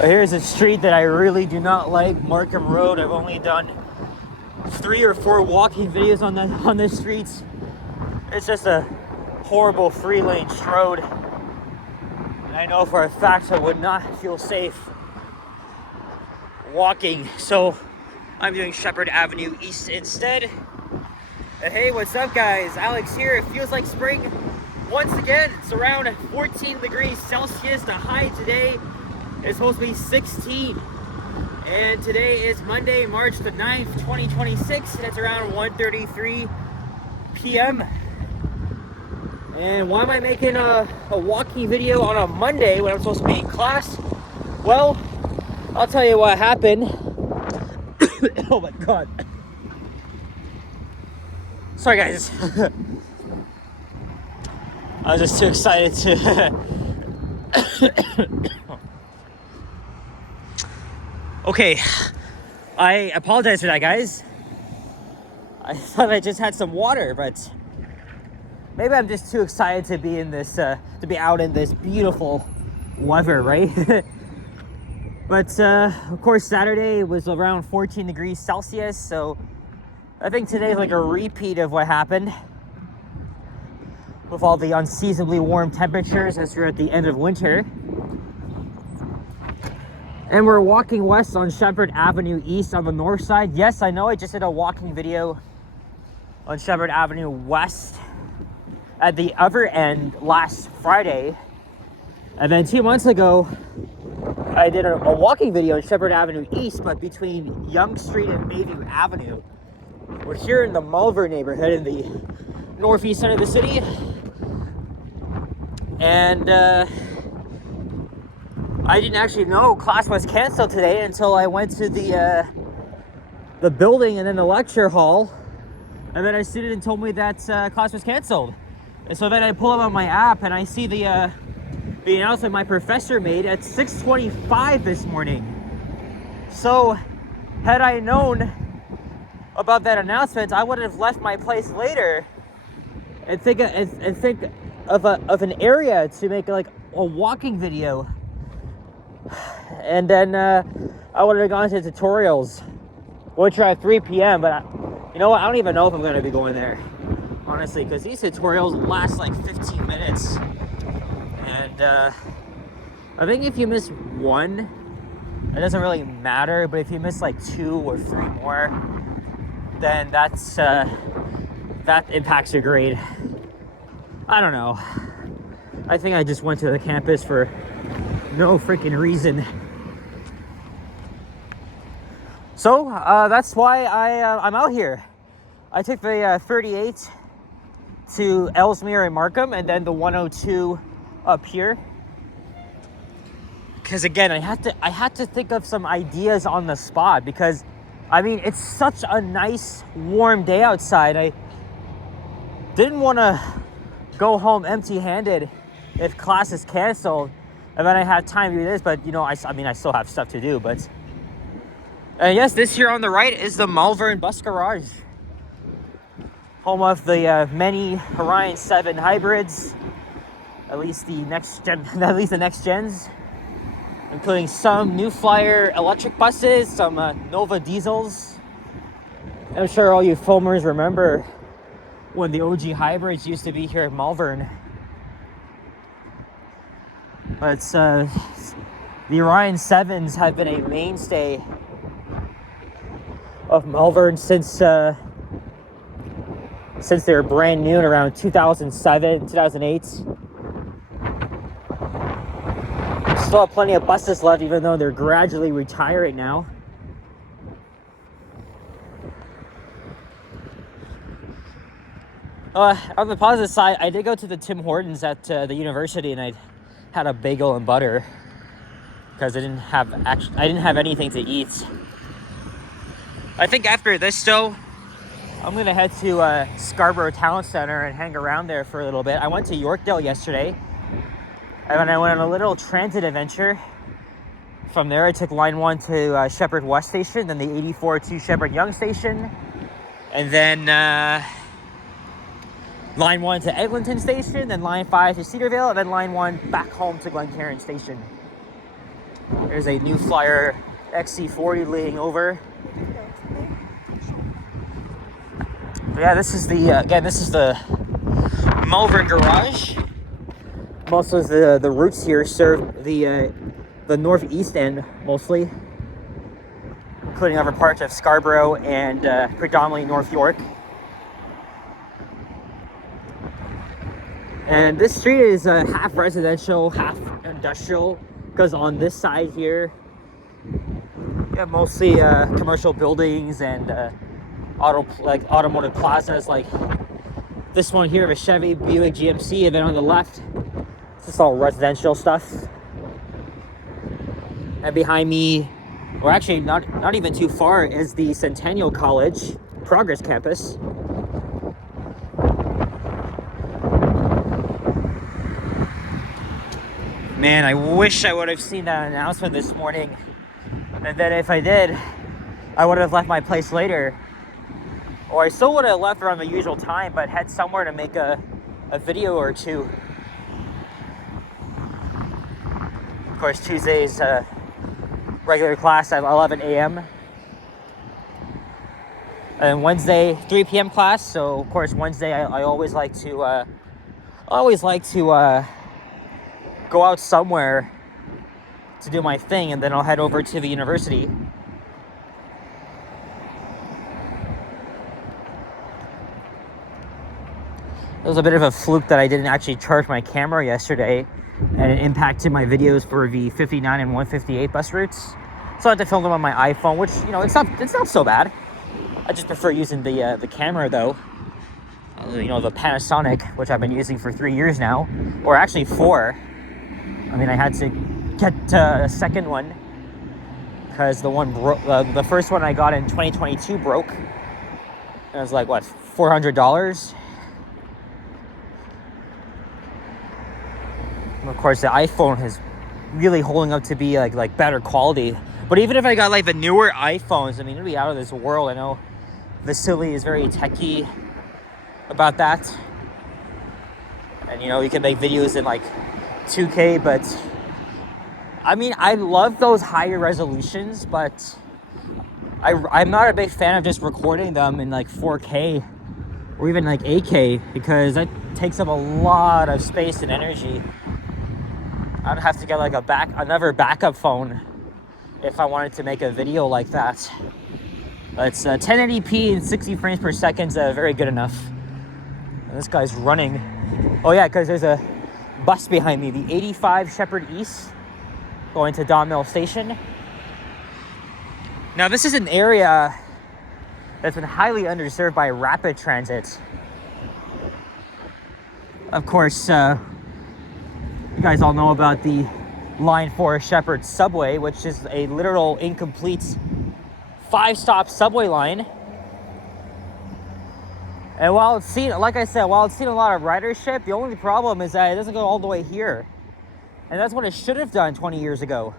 Here's a street that I really do not like, Markham Road. I've only done 3 or 4 walking videos on this street. It's just a horrible 3-lane road. And I know for a fact I would not feel safe walking. So I'm doing Sheppard Avenue East instead. And hey, what's up guys? Alex here. It feels like spring once again. It's around 14 degrees Celsius. The high today is supposed to be 16. And today is Monday, March the 9th, 2026. And it's around 1:33 p.m. And why am I making a walking video on a Monday when I'm supposed to be in class? Well, I'll tell you what happened. Oh my god. Sorry guys. I was just too excited to Okay, I apologize for that, guys. I thought I just had some water, but maybe I'm just too excited to be in this, to be out in this beautiful weather, right? But of course, Saturday was around 14 degrees Celsius, so I think today's like a repeat of what happened with all the unseasonably warm temperatures as we're at the end of winter. And we're walking west on Sheppard Avenue East on the north side. Yes, I know I just did a walking video on Sheppard Avenue West at the other end last Friday. And then 2 months ago, I did a walking video on Sheppard Avenue East, but between Yonge Street and Bayview Avenue. We're here in the Malvern neighborhood in the northeast side of the city. And I didn't actually know class was canceled today until I went to the building and then the lecture hall, and then a student told me that class was canceled. And so then I pull up on my app and I see the announcement my professor made at 6:25 this morning. So had I known about that announcement, I would have left my place later and think of an area to make like a walking video. And then I would have gone to tutorials, which are at 3 p.m. But you know what? I don't even know if I'm going to be going there, honestly, because these tutorials last like 15 minutes. And I think if you miss one, it doesn't really matter. But if you miss like 2 or 3 more, then that impacts your grade. I don't know. I think I just went to the campus for no freaking reason. So that's why I'm out here. I took the 38 to Ellesmere and Markham, and then the 102 up here. Because again, I had to think of some ideas on the spot, because I mean it's such a nice warm day outside. I didn't want to go home empty-handed if class is canceled. And then I had time to do this, but you know, I mean, I still have stuff to do, but... yes, this here on the right is the Malvern bus garage. Home of the many Orion 7 hybrids. At least the next gens. Including some New Flyer electric buses, some Nova diesels. I'm sure all you filmers remember when the OG hybrids used to be here at Malvern. But the Orion 7s have been a mainstay of Malvern since they were brand new in around 2007, 2008. Still have plenty of buses left, even though they're gradually retiring now. On the positive side, I did go to the Tim Hortons at the university, and I had a bagel and butter because I didn't have anything to eat. I think after this though, I'm gonna head to Scarborough Town Center and hang around there for a little bit. I went to Yorkdale yesterday, and then I went on a little transit adventure. From there, I took line 1 to Sheppard West Station, then the 84 to Sheppard Yonge Station, and then line 1 to Eglinton Station, then line 5 to Cedarvale, and then line 1 back home to Glencairn Station. There's a New Flyer XC40 laying over. But yeah, this is the this is the Malvern garage. Most of the routes here serve the northeast end mostly, including other parts of Scarborough and predominantly North York. And this street is half residential, half industrial, because on this side here, you have mostly commercial buildings and automotive plazas, like this one here of a Chevy, Buick, GMC, and then on the left, it's just all residential stuff. And behind me, or actually not even too far, is the Centennial College Progress Campus. Man, I wish I would have seen that announcement this morning. And then if I did, I would have left my place later. Or I still would have left around the usual time, but had somewhere to make a video or two. Of course, Tuesday's regular class at 11 a.m. And Wednesday, 3 p.m. class. So, of course, Wednesday I always like to go out somewhere to do my thing, and then I'll head over to the university. It was a bit of a fluke that I didn't actually charge my camera yesterday, and it impacted my videos for the 59 and 158 bus routes. So I had to film them on my iPhone, which, you know, it's not so bad. I just prefer using the camera though. You know, the Panasonic, which I've been using for 3 years now, or actually 4. I mean, I had to get a second one because the one the first one I got in 2022 broke. And it was like, what, $400? And of course, the iPhone is really holding up to be like better quality. But even if I got like the newer iPhones, I mean, it'll be out of this world. I know Vasily is very techie about that. And, you know, you can make videos in like 2K, but I mean, I love those higher resolutions, but I'm not a big fan of just recording them in like 4K or even like 8K, because that takes up a lot of space and energy. I'd have to get like another backup phone if I wanted to make a video like that. But it's 1080p and 60 frames per second is very good enough. And this guy's running. Oh yeah, because there's a bus behind me, the 85 Sheppard East, going to Don Mill Station. Now this is an area that's been highly underserved by rapid transit. Of course, you guys all know about the Line 4 Sheppard subway, which is a literal incomplete 5-stop subway line. And while it's seen, like I said, while it's seen a lot of ridership, the only problem is that it doesn't go all the way here. And that's what it should have done 20 years ago.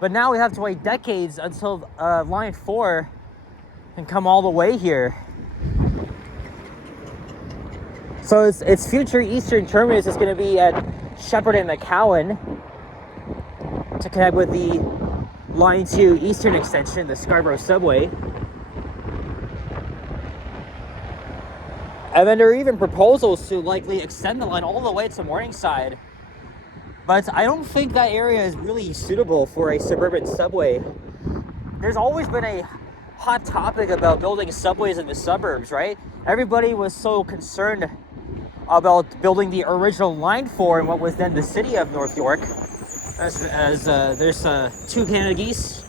But now we have to wait decades until Line 4 can come all the way here. So its future eastern terminus is going to be at Sheppard and McCowan to connect with the Line 2 eastern extension, the Scarborough subway. And then there are even proposals to likely extend the line all the way to Morningside. But I don't think that area is really suitable for a suburban subway. There's always been a hot topic about building subways in the suburbs, right? Everybody was so concerned about building the original Line 4 in what was then the city of North York. As there's 2 Canada geese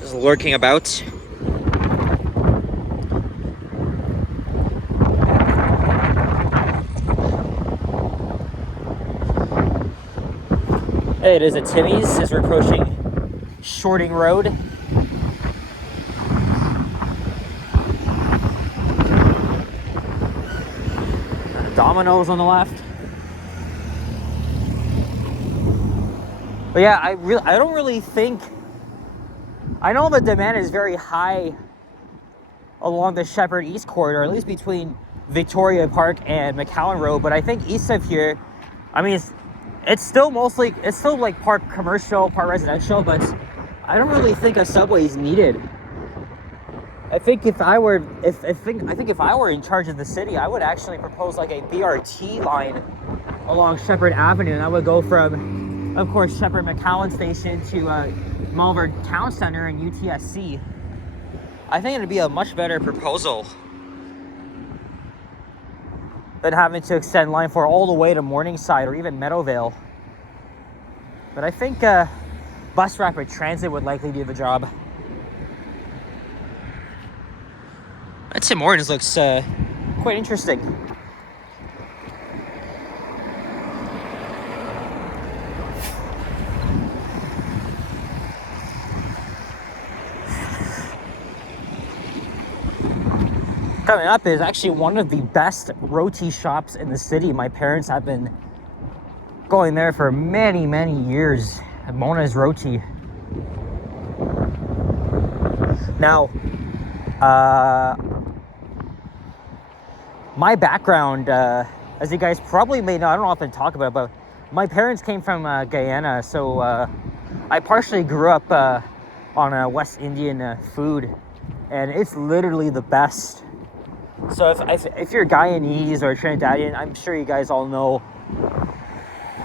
just lurking about. Hey, it is at Timmy's as we're approaching Shorting Road. Domino's on the left. But yeah, I don't really think, I know the demand is very high along the Sheppard East corridor, at least between Victoria Park and McCowan Road, but I think east of here, I mean, It's still like part commercial, part residential, but I don't really think a subway is needed. I think if I were in charge of the city, I would actually propose like a BRT line along Sheppard Avenue, and I would go from, of course, Sheppard McCowan Station to Malvern Town Center and UTSC. I think it'd be a much better proposal than having to extend line 4 all the way to Morningside or even Meadowvale. But I think bus rapid transit would likely do the job. That Tim Hortons looks quite interesting. Coming up is actually one of the best roti shops in the city. My parents have been going there for many, many years. Mona's Roti. Now, my background, as you guys probably may know, I don't often talk about it, but my parents came from Guyana, so I partially grew up on West Indian food, and it's literally the best. So if you're Guyanese or Trinidadian, I'm sure you guys all know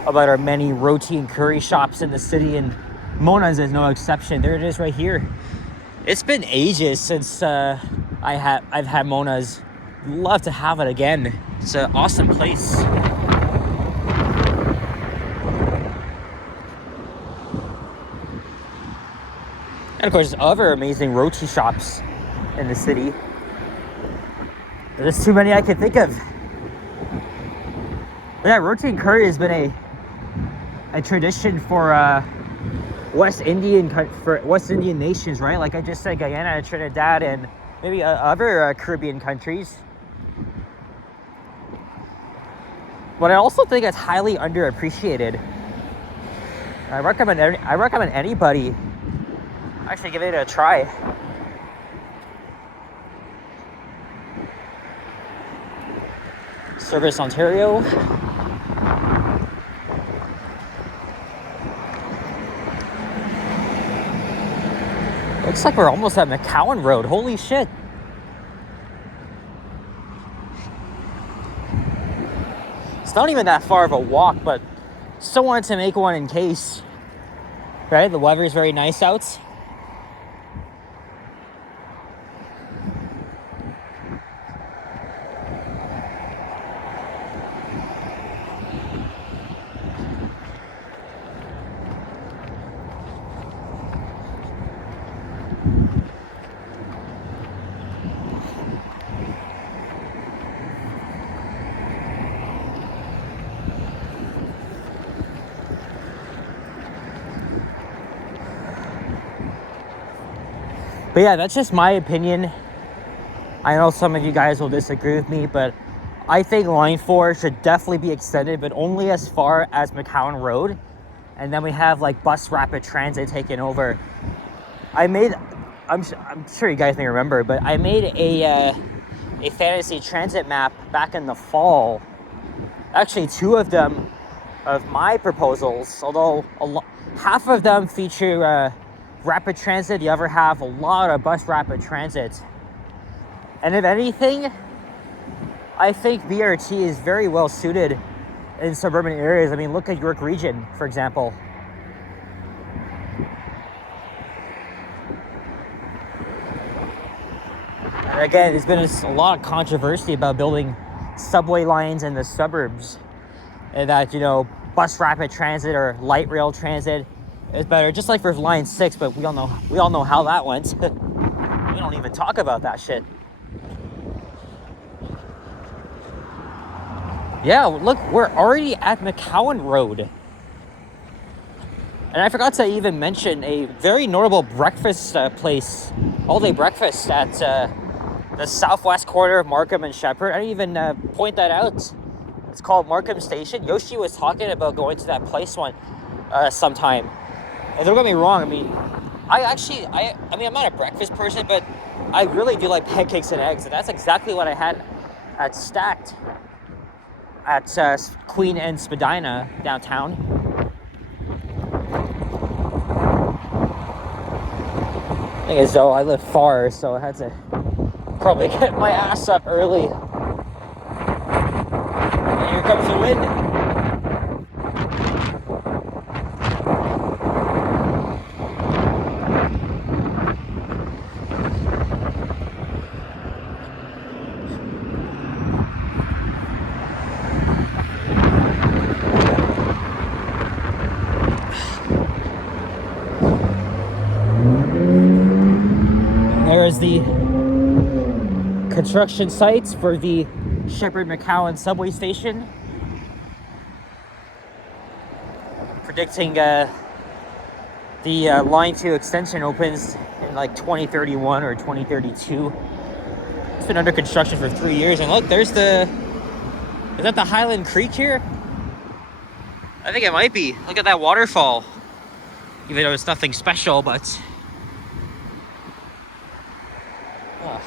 about our many roti and curry shops in the city, and Mona's is no exception. There it is right here. It's been ages since I've had Mona's. Love to have it again. It's an awesome place. And of course, there's other amazing roti shops in the city. There's too many I could think of. But yeah, roti and curry has been a tradition for West Indian nations, right? Like I just said, Guyana, Trinidad, and maybe other Caribbean countries. But I also think it's highly underappreciated. I recommend anybody actually give it a try. Service Ontario. Looks like we're almost at McCowan Road. Holy shit. It's not even that far of a walk, but still wanted to make one in case. Right? The weather is very nice out. But yeah, that's just my opinion. I know some of you guys will disagree with me, but I think Line 4 should definitely be extended, but only as far as McCowan Road. And then we have like bus rapid transit taking over. I'm sure you guys may remember, but I made a fantasy transit map back in the fall. Actually, 2 of them of my proposals, although half of them feature rapid transit, the other half a lot of bus rapid transit. And if anything, I think BRT is very well suited in suburban areas. I mean, look at York Region, for example. And again, there's been a lot of controversy about building subway lines in the suburbs, and that, you know, bus rapid transit or light rail transit is better, just like for Line 6, but we all know how that went. We don't even talk about that shit. Yeah, look, we're already at McCowan Road. And I forgot to even mention a very notable breakfast place, all-day breakfast at the southwest corner of Markham and Sheppard. I didn't even point that out. It's called Markham Station. Yoshi was talking about going to that place sometime. And don't get me wrong, I mean, I'm not a breakfast person, but I really do like pancakes and eggs, and that's exactly what I had at Stacked. at Queen and Spadina downtown. Thing is though, I live far, so I had to probably get my ass up early. And here comes the wind. There is the construction sites for the Sheppard McCowan subway station. Predicting the Line 2 extension opens in like 2031 or 2032. It's been under construction for 3 years. And look, there's is that the Highland Creek here? I think it might be. Look at that waterfall. Even though it's nothing special, but... Oh.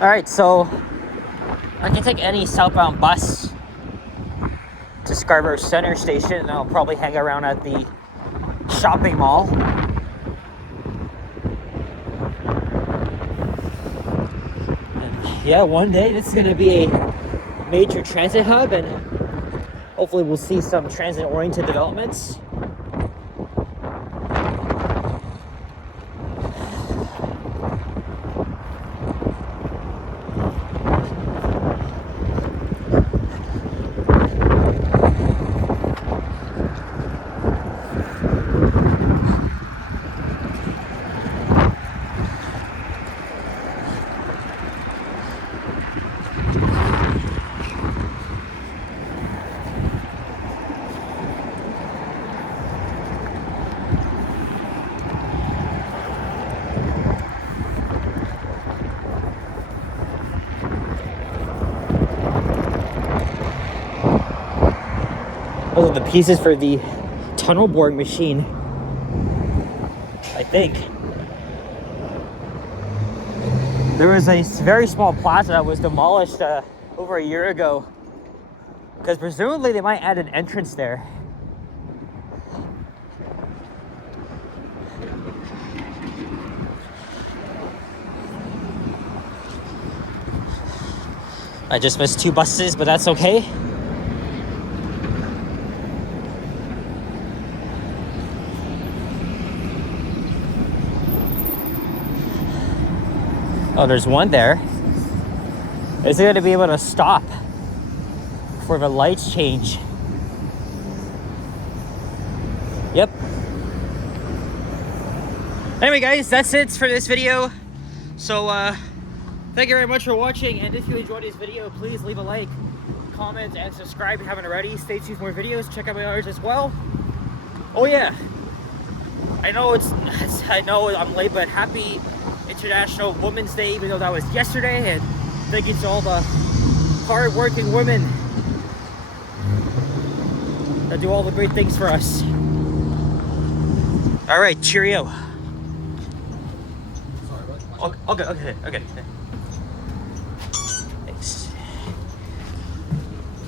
All right, so I can take any southbound bus to Scarborough Center Station, and I'll probably hang around at the shopping mall. And yeah, one day this is going to be a major transit hub, and hopefully we'll see some transit-oriented developments. Those are the pieces for the tunnel boring machine, I think. There was a very small plaza that was demolished over a year ago because presumably they might add an entrance there. I just missed 2 buses, but that's okay. Oh, there's one there. Is it going to be able to stop before the lights change? Yep. Anyway, guys, that's it for this video. So, thank you very much for watching. And if you enjoyed this video, please leave a like, comment, and subscribe if you haven't already. Stay tuned for more videos. Check out my others as well. Oh, yeah. I know I'm late, but happy International Women's Day, even though that was yesterday, and thank you to all the hard-working women that do all the great things for us. All right, cheerio. Sorry, okay.